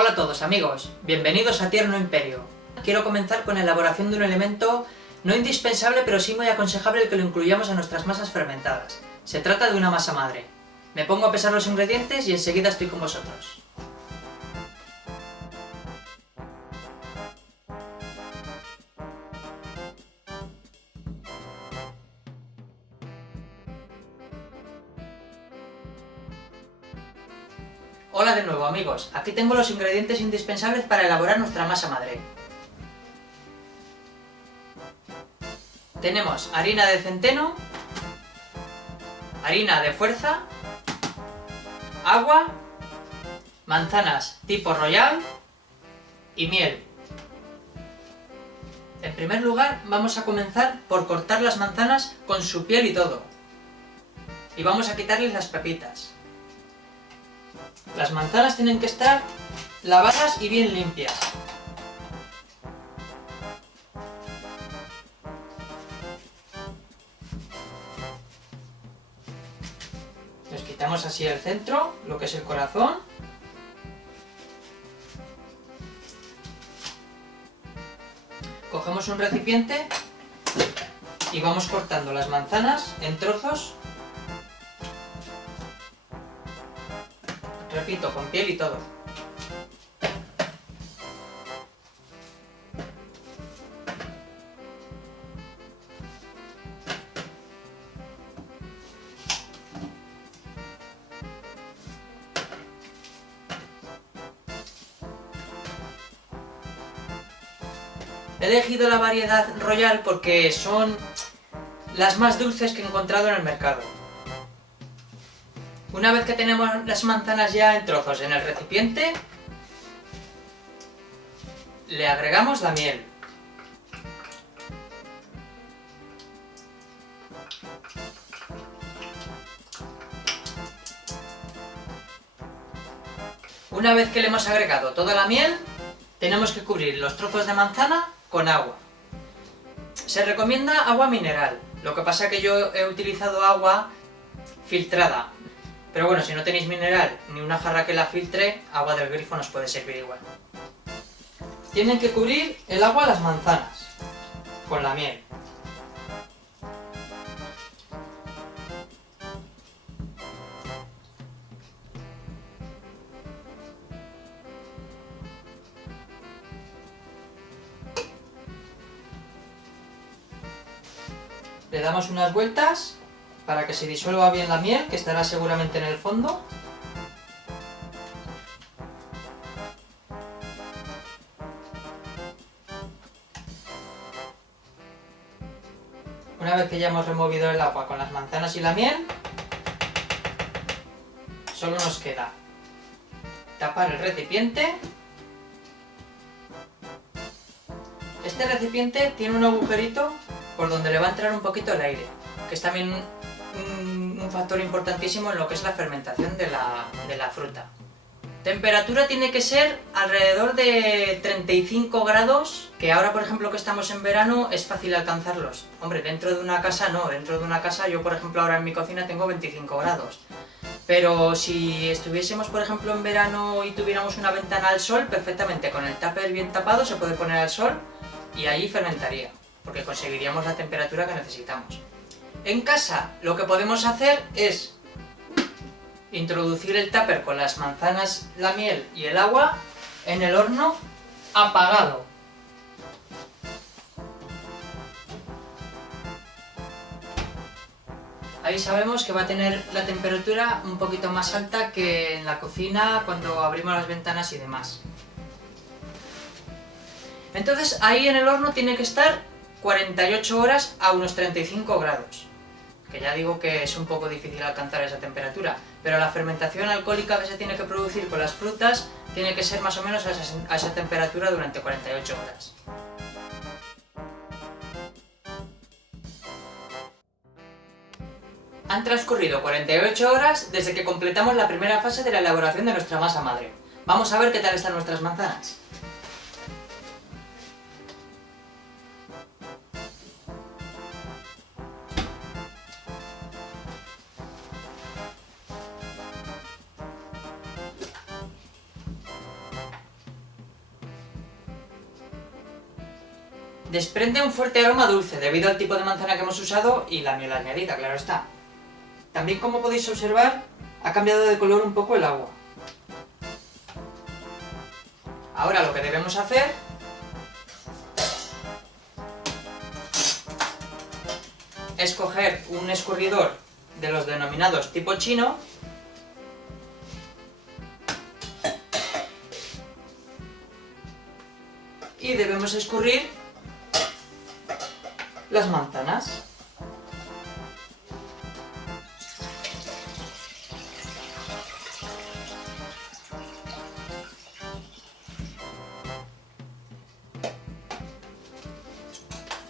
Hola a todos amigos, bienvenidos a Tierno Imperio. Quiero comenzar con la elaboración de un elemento no indispensable pero sí muy aconsejable el que lo incluyamos en nuestras masas fermentadas. Se trata de una masa madre. Me pongo a pesar los ingredientes y enseguida estoy con vosotros. Hola de nuevo amigos, aquí tengo los ingredientes indispensables para elaborar nuestra masa madre. Tenemos harina de centeno, harina de fuerza, agua, manzanas tipo Royal y miel. En primer lugar vamos a comenzar por cortar las manzanas con su piel y todo. Y vamos a quitarles las pepitas. Las manzanas tienen que estar lavadas y bien limpias. Les quitamos así el centro, lo que es el corazón. Cogemos un recipiente y vamos cortando las manzanas en trozos. Repito, con piel y todo. He elegido la variedad Royal porque son las más dulces que he encontrado en el mercado. Una vez que tenemos las manzanas ya en trozos en el recipiente, le agregamos la miel. Una vez que le hemos agregado toda la miel, tenemos que cubrir los trozos de manzana con agua. Se recomienda agua mineral, lo que pasa es que yo he utilizado agua filtrada. Pero bueno, si no tenéis mineral ni una jarra que la filtre, agua del grifo nos puede servir igual. Tienen que cubrir el agua las manzanas con la miel. Le damos unas vueltas para que se disuelva bien la miel, que estará seguramente en el fondo. Una vez que ya hemos removido el agua con las manzanas y la miel, solo nos queda tapar el recipiente. Este recipiente tiene un agujerito por donde le va a entrar un poquito el aire, que es también un factor importantísimo en lo que es la fermentación de la fruta. Temperatura tiene que ser alrededor de 35 grados, que ahora por ejemplo que estamos en verano es fácil alcanzarlos. Hombre, dentro de una casa no, dentro de una casa yo por ejemplo ahora en mi cocina tengo 25 grados. Pero si estuviésemos por ejemplo en verano y tuviéramos una ventana al sol, perfectamente con el tupper bien tapado se puede poner al sol y allí fermentaría, porque conseguiríamos la temperatura que necesitamos. En casa lo que podemos hacer es introducir el tupper con las manzanas, la miel y el agua en el horno apagado. Ahí sabemos que va a tener la temperatura un poquito más alta que en la cocina cuando abrimos las ventanas y demás. Entonces ahí en el horno tiene que estar 48 horas a unos 35 grados. Que ya digo que es un poco difícil alcanzar esa temperatura, pero la fermentación alcohólica que se tiene que producir con las frutas tiene que ser más o menos a esa temperatura durante 48 horas. Han transcurrido 48 horas desde que completamos la primera fase de la elaboración de nuestra masa madre. Vamos a ver qué tal están nuestras manzanas. Desprende un fuerte aroma dulce debido al tipo de manzana que hemos usado y la miel añadida, claro está. También, como podéis observar, ha cambiado de color un poco el agua. Ahora lo que debemos hacer es coger un escurridor de los denominados tipo chino y debemos escurrir las manzanas.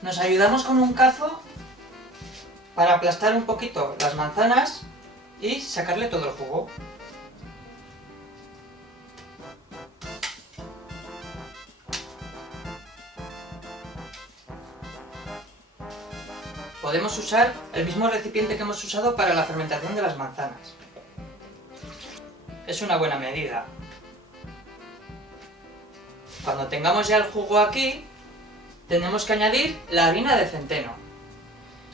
Nos ayudamos con un cazo para aplastar un poquito las manzanas y sacarle todo el jugo. Podemos usar el mismo recipiente que hemos usado para la fermentación de las manzanas. Es una buena medida. Cuando tengamos ya el jugo aquí, tenemos que añadir la harina de centeno.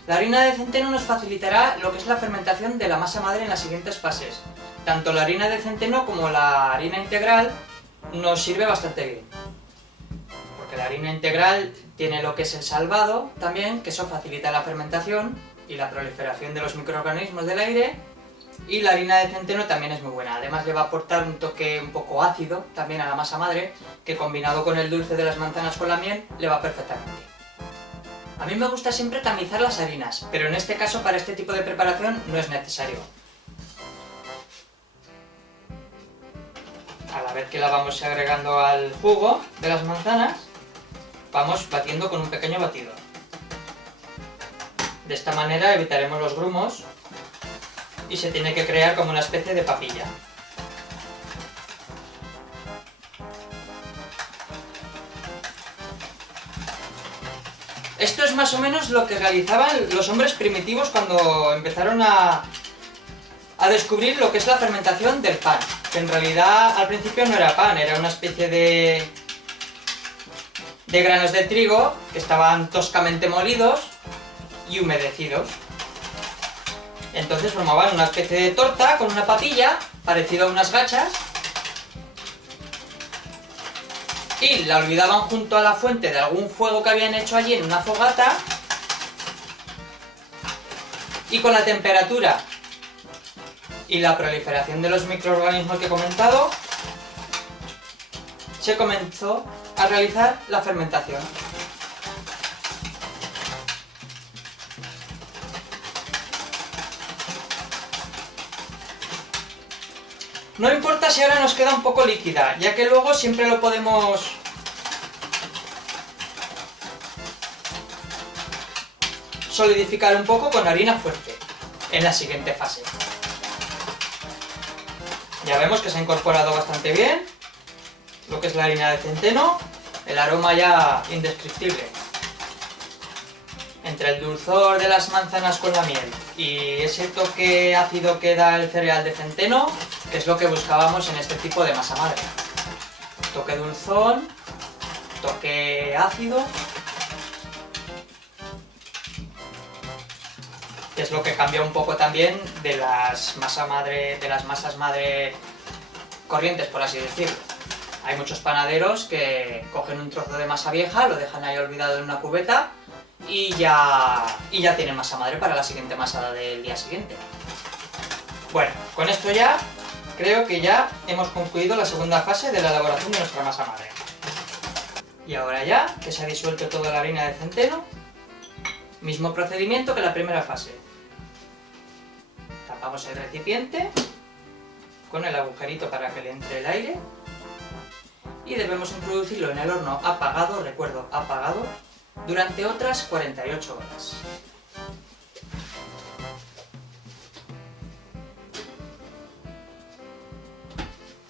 La harina de centeno nos facilitará lo que es la fermentación de la masa madre en las siguientes fases. Tanto la harina de centeno como la harina integral nos sirve bastante bien. Porque la harina integral tiene lo que es el salvado también, que eso facilita la fermentación y la proliferación de los microorganismos del aire. Y la harina de centeno también es muy buena, además le va a aportar un toque un poco ácido también a la masa madre, que combinado con el dulce de las manzanas con la miel le va perfectamente. A mí me gusta siempre tamizar las harinas, pero en este caso para este tipo de preparación no es necesario. A la vez que la vamos agregando al jugo de las manzanas, vamos batiendo con un pequeño batidor. De esta manera evitaremos los grumos y se tiene que crear como una especie de papilla. Esto es más o menos lo que realizaban los hombres primitivos cuando empezaron a descubrir lo que es la fermentación del pan, que en realidad al principio no era pan, era una especie de granos de trigo que estaban toscamente molidos y humedecidos. Entonces formaban una especie de torta con una papilla, parecido a unas gachas, y la olvidaban junto a la fuente de algún fuego que habían hecho allí en una fogata, y con la temperatura y la proliferación de los microorganismos que he comentado, se comenzó a realizar la fermentación. No importa si ahora nos queda un poco líquida, ya que luego siempre lo podemos solidificar un poco con harina fuerte en la siguiente fase. Ya vemos que se ha incorporado bastante bien lo que es la harina de centeno, el aroma ya indescriptible. Entre el dulzor de las manzanas con la miel y ese toque ácido que da el cereal de centeno, que es lo que buscábamos en este tipo de masa madre. Toque dulzón, toque ácido, que es lo que cambia un poco también de las masas madre corrientes, por así decirlo. Hay muchos panaderos que cogen un trozo de masa vieja, lo dejan ahí olvidado en una cubeta y ya tienen masa madre para la siguiente masa del día siguiente. Bueno, con esto ya creo que ya hemos concluido la segunda fase de la elaboración de nuestra masa madre. Y ahora ya que se ha disuelto toda la harina de centeno, mismo procedimiento que la primera fase. Tapamos el recipiente con el agujerito para que le entre el aire y debemos introducirlo en el horno apagado, recuerdo, apagado, durante otras 48 horas.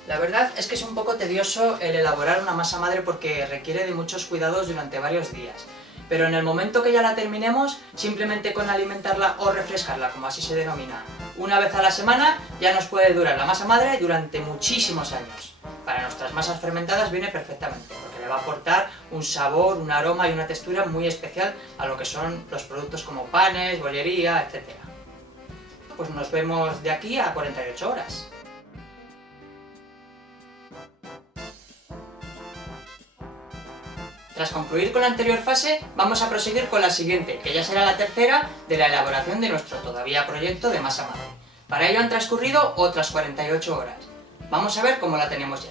La verdad es que es un poco tedioso el elaborar una masa madre porque requiere de muchos cuidados durante varios días. Pero en el momento que ya la terminemos, simplemente con alimentarla o refrescarla, como así se denomina, una vez a la semana, ya nos puede durar la masa madre durante muchísimos años. Para nuestras masas fermentadas viene perfectamente, porque le va a aportar un sabor, un aroma y una textura muy especial a lo que son los productos como panes, bollería, etc. Pues nos vemos de aquí a 48 horas. Tras concluir con la anterior fase, vamos a proseguir con la siguiente, que ya será la tercera de la elaboración de nuestro todavía proyecto de masa madre. Para ello han transcurrido otras 48 horas. Vamos a ver cómo la tenemos ya.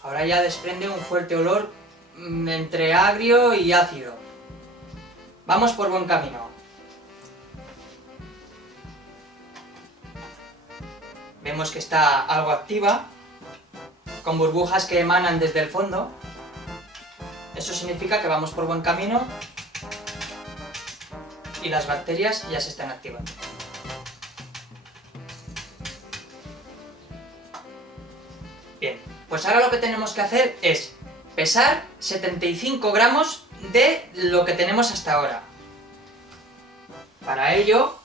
Ahora ya desprende un fuerte olor entre agrio y ácido. Vamos por buen camino. Vemos que está algo activa, con burbujas que emanan desde el fondo. Eso significa que vamos por buen camino y las bacterias ya se están activando. Bien, pues ahora lo que tenemos que hacer es pesar 75 gramos de lo que tenemos hasta ahora. Para ello,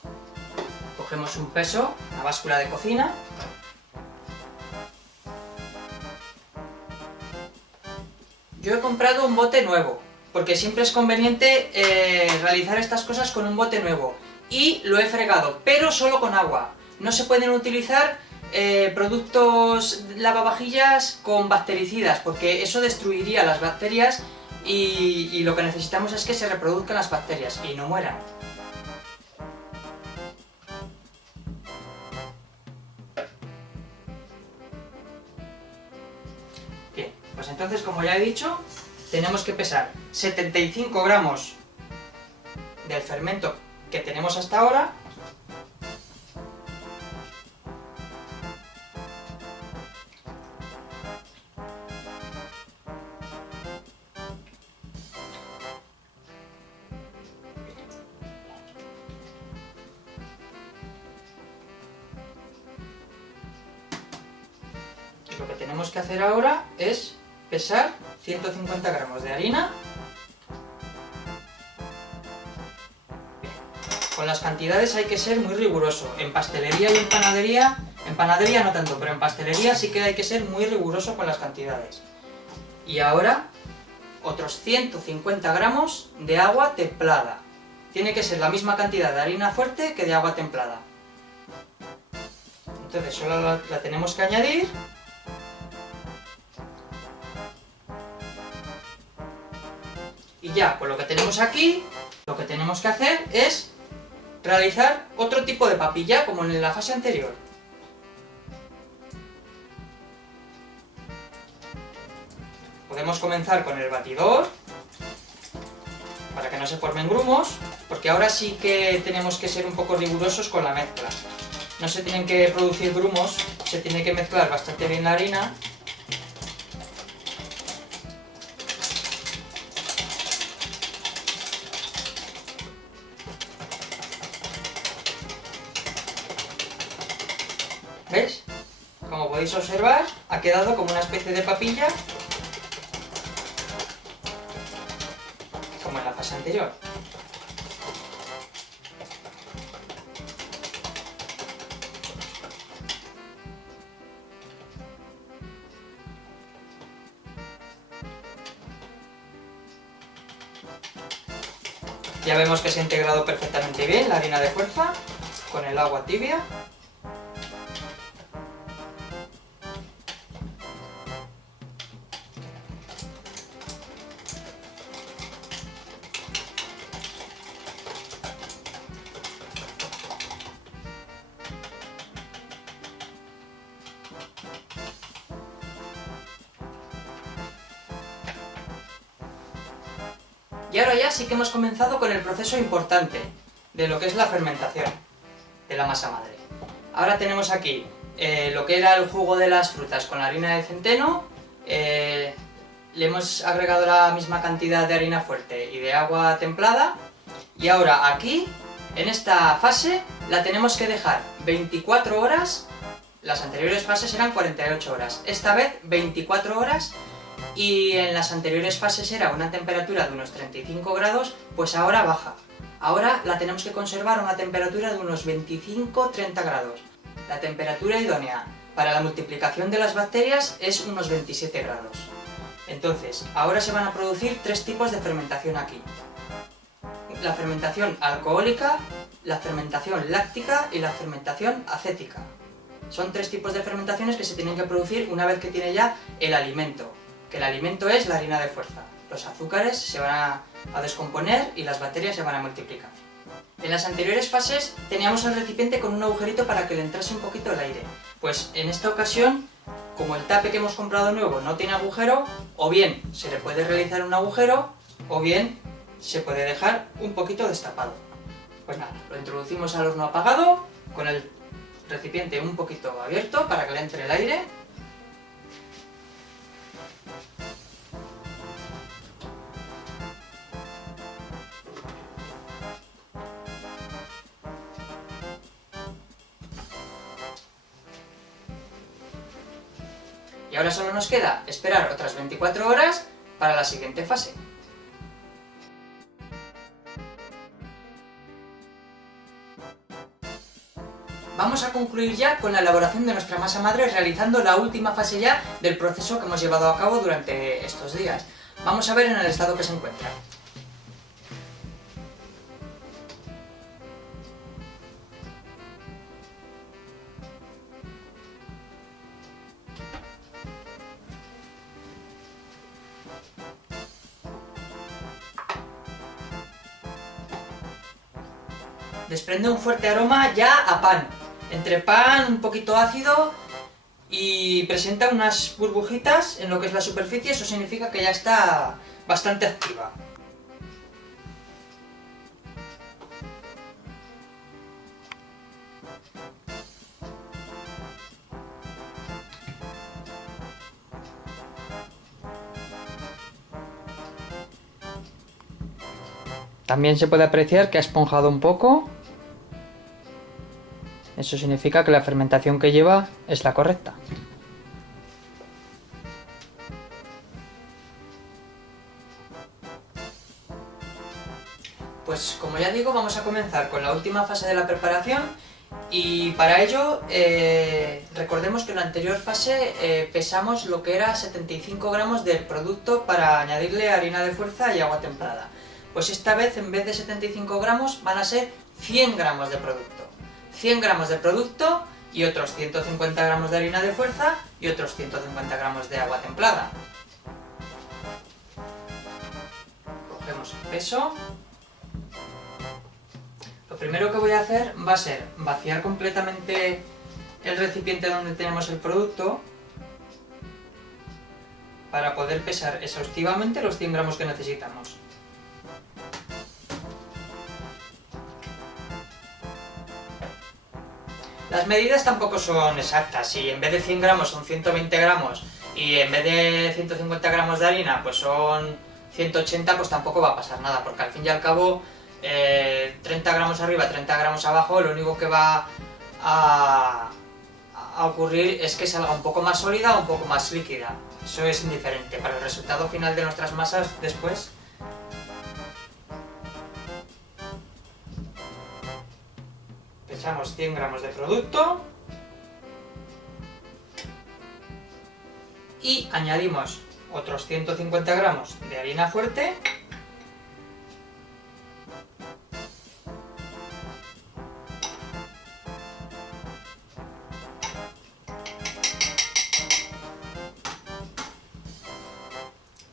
cogemos un peso, una báscula de cocina, yo he comprado un bote nuevo, porque siempre es conveniente realizar estas cosas con un bote nuevo, y lo he fregado, pero solo con agua. No se pueden utilizar productos lavavajillas con bactericidas, porque eso destruiría las bacterias y lo que necesitamos es que se reproduzcan las bacterias y no mueran. Bien, pues entonces, como ya he dicho, tenemos que pesar 75 gramos del fermento que tenemos hasta ahora. Lo que tenemos que hacer ahora es pesar 150 gramos de harina. Con las cantidades hay que ser muy riguroso. En pastelería y en panadería no tanto, pero en pastelería sí que hay que ser muy riguroso con las cantidades. Y ahora, otros 150 gramos de agua templada. Tiene que ser la misma cantidad de harina fuerte que de agua templada. Entonces solo la tenemos que añadir. Y ya, con lo que tenemos aquí, lo que tenemos que hacer es realizar otro tipo de papilla, como en la fase anterior. Podemos comenzar con el batidor, para que no se formen grumos, porque ahora sí que tenemos que ser un poco rigurosos con la mezcla. No se tienen que producir grumos, se tiene que mezclar bastante bien la harina. ¿Veis? Como podéis observar, ha quedado como una especie de papilla, como en la fase anterior. Ya vemos que se ha integrado perfectamente bien la harina de fuerza con el agua tibia. Y ahora ya sí que hemos comenzado con el proceso importante de lo que es la fermentación de la masa madre. Ahora tenemos aquí lo que era el jugo de las frutas con la harina de centeno, le hemos agregado la misma cantidad de harina fuerte y de agua templada, y ahora aquí, en esta fase, la tenemos que dejar 24 horas Las anteriores fases eran 48 horas, esta vez 24 horas, y en las anteriores fases era una temperatura de unos 35 grados, pues ahora baja. Ahora la tenemos que conservar a una temperatura de unos 25-30 grados. La temperatura idónea para la multiplicación de las bacterias es unos 27 grados. Entonces, ahora se van a producir tres tipos de fermentación aquí. La fermentación alcohólica, la fermentación láctica y la fermentación acética. Son tres tipos de fermentaciones que se tienen que producir una vez que tiene ya el alimento, que el alimento es la harina de fuerza. Los azúcares se van a descomponer y las bacterias se van a multiplicar. En las anteriores fases teníamos el recipiente con un agujerito para que le entrase un poquito el aire. Pues en esta ocasión, como el tape que hemos comprado nuevo no tiene agujero, o bien se le puede realizar un agujero, o bien se puede dejar un poquito destapado. Pues nada, lo introducimos al horno apagado, con el recipiente un poquito abierto para que le entre el aire. Y ahora solo nos queda esperar otras 24 horas para la siguiente fase. Vamos a concluir ya con la elaboración de nuestra masa madre realizando la última fase ya del proceso que hemos llevado a cabo durante estos días. Vamos a ver en el estado que se encuentra. Desprende un fuerte aroma ya a pan, entre pan un poquito ácido y presenta unas burbujitas en lo que es la superficie, eso significa que ya está bastante activa. También se puede apreciar que ha esponjado un poco. Eso significa que la fermentación que lleva es la correcta. Pues como ya digo, vamos a comenzar con la última fase de la preparación y para ello recordemos que en la anterior fase pesamos lo que era 75 gramos del producto para añadirle harina de fuerza y agua templada. Pues esta vez en vez de 75 gramos van a ser 100 gramos de producto. 100 gramos de producto y otros 150 gramos de harina de fuerza y otros 150 gramos de agua templada. Cogemos el peso. Lo primero que voy a hacer va a ser vaciar completamente el recipiente donde tenemos el producto para poder pesar exhaustivamente los 100 gramos que necesitamos. Las medidas tampoco son exactas, si en vez de 100 gramos son 120 gramos y en vez de 150 gramos de harina pues son 180, pues tampoco va a pasar nada, porque al fin y al cabo 30 gramos arriba, 30 gramos abajo, lo único que va a ocurrir es que salga un poco más sólida o un poco más líquida. Eso es indiferente, para el resultado final de nuestras masas después. Echamos 100 gramos de producto y añadimos otros 150 gramos de harina fuerte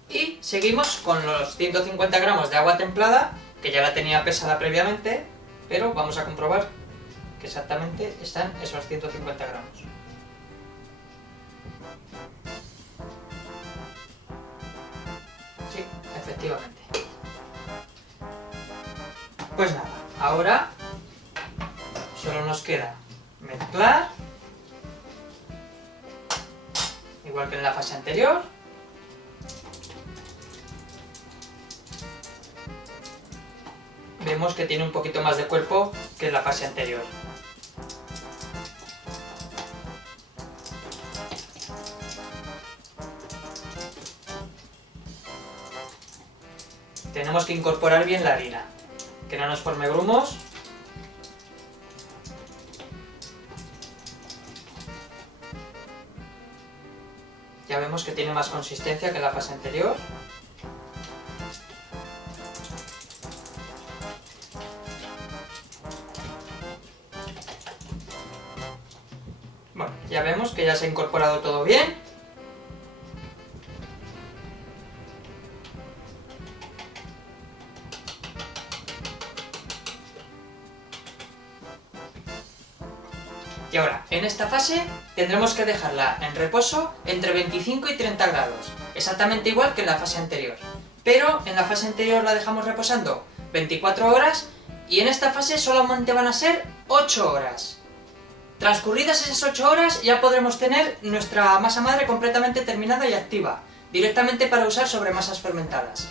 y seguimos con los 150 gramos de agua templada, que ya la tenía pesada previamente, pero vamos a comprobar que exactamente están esos 150 gramos. Sí, efectivamente. Pues nada, ahora solo nos queda mezclar, igual que en la fase anterior. Vemos que tiene un poquito más de cuerpo que en la fase anterior. tenemos que incorporar bien la harina, que no nos forme grumos. Ya vemos que tiene más consistencia que la fase anterior. Bueno, ya vemos que ya se ha incorporado todo bien. Y ahora, en esta fase, tendremos que dejarla en reposo entre 25 y 30 grados, exactamente igual que en la fase anterior. Pero en la fase anterior la dejamos reposando 24 horas y en esta fase solamente van a ser 8 horas. Transcurridas esas 8 horas ya podremos tener nuestra masa madre completamente terminada y activa, directamente para usar sobre masas fermentadas.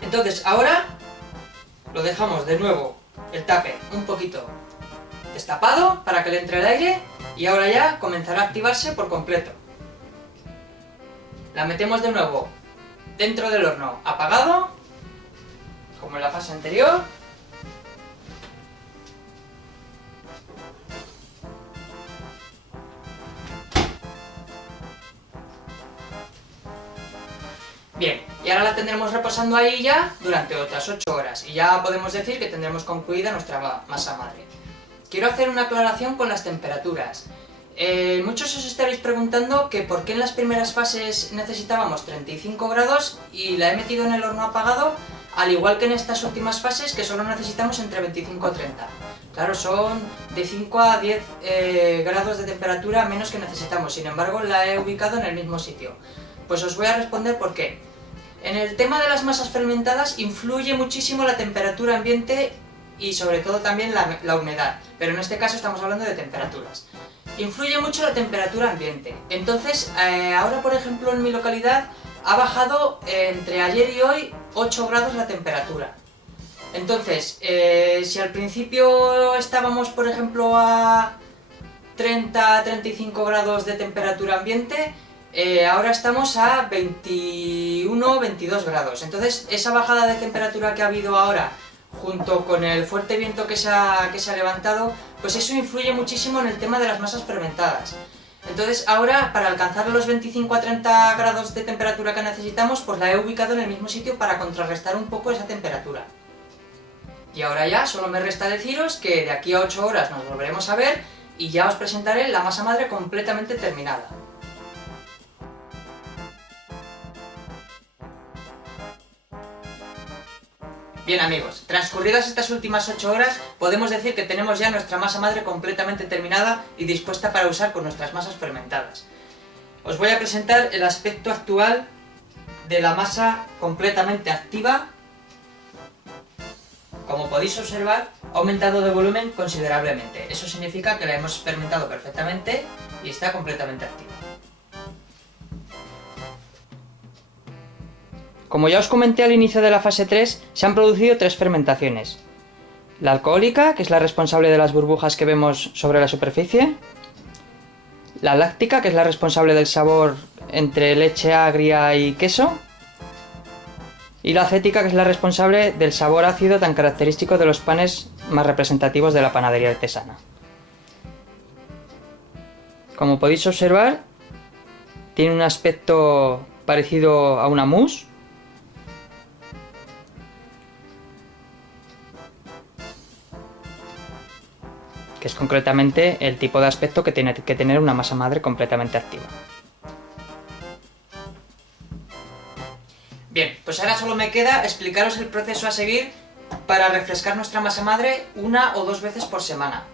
Entonces, ahora lo dejamos de nuevo, el tupper, un poquito destapado para que le entre el aire y ahora ya comenzará a activarse por completo. La metemos de nuevo dentro del horno apagado, como en la fase anterior. Bien, y ahora la tendremos reposando ahí ya durante otras 8 horas y ya podemos decir que tendremos concluida nuestra masa madre. Quiero hacer una aclaración con las temperaturas. Muchos os estaréis preguntando que por qué en las primeras fases necesitábamos 35 grados y la he metido en el horno apagado, al igual que en estas últimas fases que solo necesitamos entre 25 y 30. Claro, son de 5 a 10 grados de temperatura menos que necesitamos, sin embargo la he ubicado en el mismo sitio. Pues os voy a responder por qué. En el tema de las masas fermentadas influye muchísimo la temperatura ambiente y sobre todo también la humedad, pero en este caso estamos hablando de temperaturas. Influye mucho la temperatura ambiente, entonces ahora por ejemplo en mi localidad ha bajado entre ayer y hoy 8 grados la temperatura. Entonces, si al principio estábamos por ejemplo a 30-35 grados de temperatura ambiente, ahora estamos a 21-22 grados. Entonces esa bajada de temperatura que ha habido ahora, junto con el fuerte viento que se ha levantado, pues eso influye muchísimo en el tema de las masas fermentadas. Entonces ahora, para alcanzar los 25 a 30 grados de temperatura que necesitamos, pues la he ubicado en el mismo sitio para contrarrestar un poco esa temperatura. Y ahora ya solo me resta deciros que de aquí a 8 horas nos volveremos a ver y ya os presentaré la masa madre completamente terminada. Bien amigos, transcurridas estas últimas 8 horas, podemos decir que tenemos ya nuestra masa madre completamente terminada y dispuesta para usar con nuestras masas fermentadas. Os voy a presentar el aspecto actual de la masa completamente activa. Como podéis observar, ha aumentado de volumen considerablemente. Eso significa que la hemos fermentado perfectamente y está completamente activa. Como ya os comenté al inicio de la fase 3, se han producido 3 fermentaciones. La alcohólica, que es la responsable de las burbujas que vemos sobre la superficie. La láctica, que es la responsable del sabor entre leche agria y queso. Y la acética, que es la responsable del sabor ácido tan característico de los panes más representativos de la panadería artesana. Como podéis observar, tiene un aspecto parecido a una mousse. Que es concretamente el tipo de aspecto que tiene que tener una masa madre completamente activa. Bien, pues ahora solo me queda explicaros el proceso a seguir para refrescar nuestra masa madre 1 o 2 veces por semana.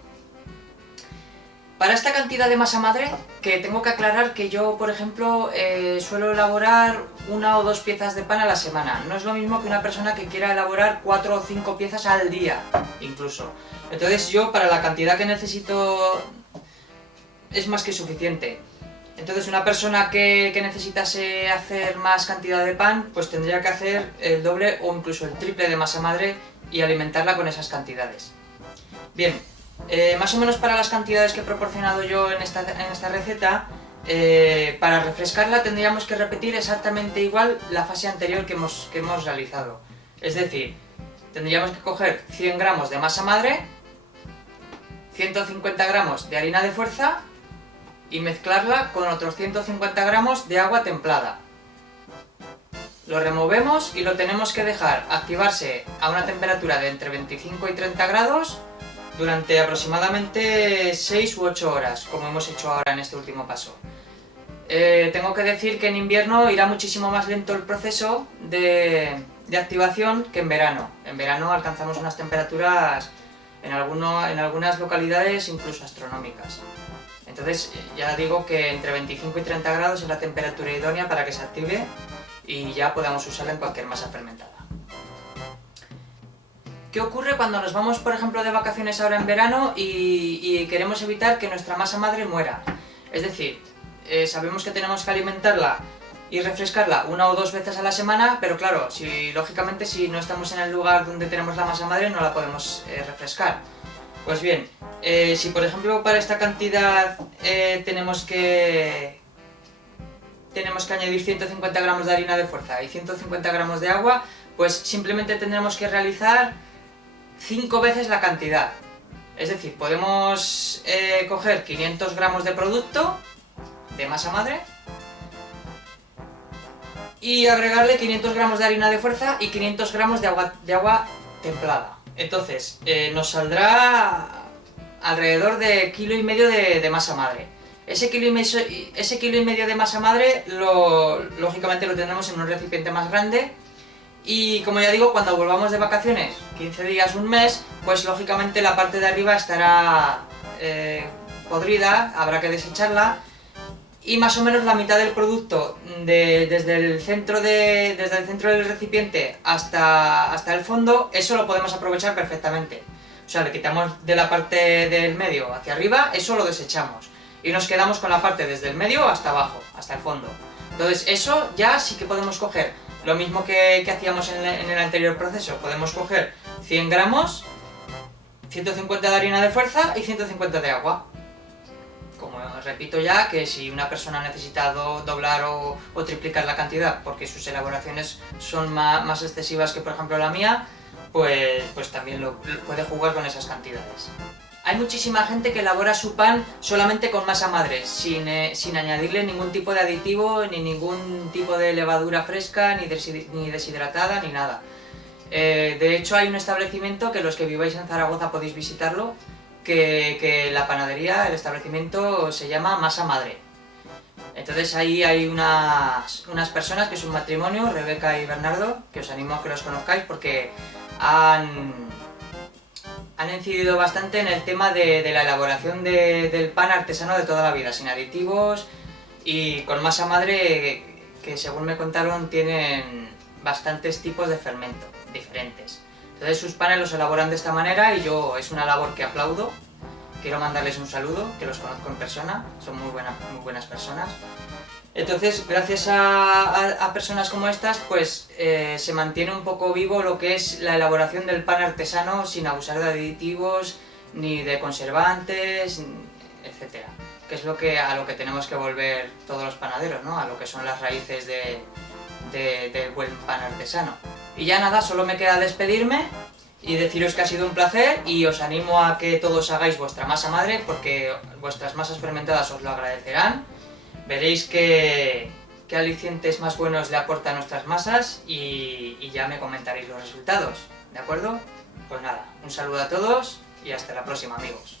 Para esta cantidad de masa madre, que tengo que aclarar que yo, por ejemplo, suelo elaborar 1 o 2 piezas de pan a la semana. No es lo mismo que una persona que quiera elaborar 4 o 5 piezas al día, incluso. Entonces yo, para la cantidad que necesito, es más que suficiente. Entonces una persona que necesitase hacer más cantidad de pan, pues tendría que hacer el doble o incluso el triple de masa madre y alimentarla con esas cantidades. Bien, más o menos para las cantidades que he proporcionado yo en esta receta, para refrescarla tendríamos que repetir exactamente igual la fase anterior que hemos realizado. Es decir, tendríamos que coger 100 gramos de masa madre, 150 gramos de harina de fuerza y mezclarla con otros 150 gramos de agua templada. Lo removemos y lo tenemos que dejar activarse a una temperatura de entre 25 y 30 grados durante aproximadamente 6 u 8 horas, como hemos hecho ahora en este último paso. Tengo que decir que en invierno irá muchísimo más lento el proceso de activación que en verano. En verano alcanzamos unas temperaturas en algunas localidades incluso astronómicas. Entonces ya digo que entre 25 y 30 grados es la temperatura idónea para que se active y ya podamos usarla en cualquier masa fermentada. ¿Qué ocurre cuando nos vamos, por ejemplo, de vacaciones ahora en verano y queremos evitar que nuestra masa madre muera? Es decir, sabemos que tenemos que alimentarla y refrescarla 1 o 2 veces a la semana, pero claro, lógicamente si no estamos en el lugar donde tenemos la masa madre no la podemos refrescar. Pues bien, si por ejemplo para esta cantidad tenemos que añadir 150 gramos de harina de fuerza y 150 gramos de agua, pues simplemente tendremos que realizar 5 veces la cantidad. Es decir, podemos coger 500 gramos de producto de masa madre y agregarle 500 gramos de harina de fuerza y 500 gramos de agua templada. Entonces, nos saldrá alrededor de 1,5 kg de masa madre. Ese kilo y medio de masa madre, lógicamente lo tendremos en un recipiente más grande. Y como ya digo, cuando volvamos de vacaciones, 15 días, un mes, pues lógicamente la parte de arriba estará podrida, habrá que desecharla. Y más o menos la mitad del producto, desde el centro del recipiente hasta el fondo, eso lo podemos aprovechar perfectamente. O sea, le quitamos de la parte del medio hacia arriba, eso lo desechamos. Y nos quedamos con la parte desde el medio hasta abajo, hasta el fondo. Entonces eso ya sí que podemos coger, lo mismo que hacíamos en el anterior proceso, podemos coger 100 gramos, 150 de harina de fuerza y 150 de agua. Como repito ya, que si una persona ha necesitado doblar o triplicar la cantidad porque sus elaboraciones son más excesivas que por ejemplo la mía, pues también puede jugar con esas cantidades. Hay muchísima gente que elabora su pan solamente con masa madre, sin añadirle ningún tipo de aditivo, ni ningún tipo de levadura fresca, ni deshidratada, ni nada. De hecho hay un establecimiento que los que viváis en Zaragoza podéis visitarlo, que la panadería, el establecimiento se llama Masa Madre. Entonces ahí hay unas personas que es un matrimonio, Rebeca y Bernardo, que os animo a que los conozcáis porque han incidido bastante en el tema de la elaboración del pan artesano de toda la vida, sin aditivos y con masa madre que según me contaron tienen bastantes tipos de fermento diferentes. Entonces sus panes los elaboran de esta manera y es una labor que aplaudo. Quiero mandarles un saludo, que los conozco en persona, son muy buenas personas. Entonces, gracias a personas como estas, pues se mantiene un poco vivo lo que es la elaboración del pan artesano sin abusar de aditivos, ni de conservantes, etc. Que es a lo que tenemos que volver todos los panaderos, ¿no? A lo que son las raíces del buen pan artesano. Y ya nada, solo me queda despedirme y deciros que ha sido un placer y os animo a que todos hagáis vuestra masa madre porque vuestras masas fermentadas os lo agradecerán. Veréis qué alicientes más buenos le aportan nuestras masas y ya me comentaréis los resultados, ¿de acuerdo? Pues nada, un saludo a todos y hasta la próxima, amigos.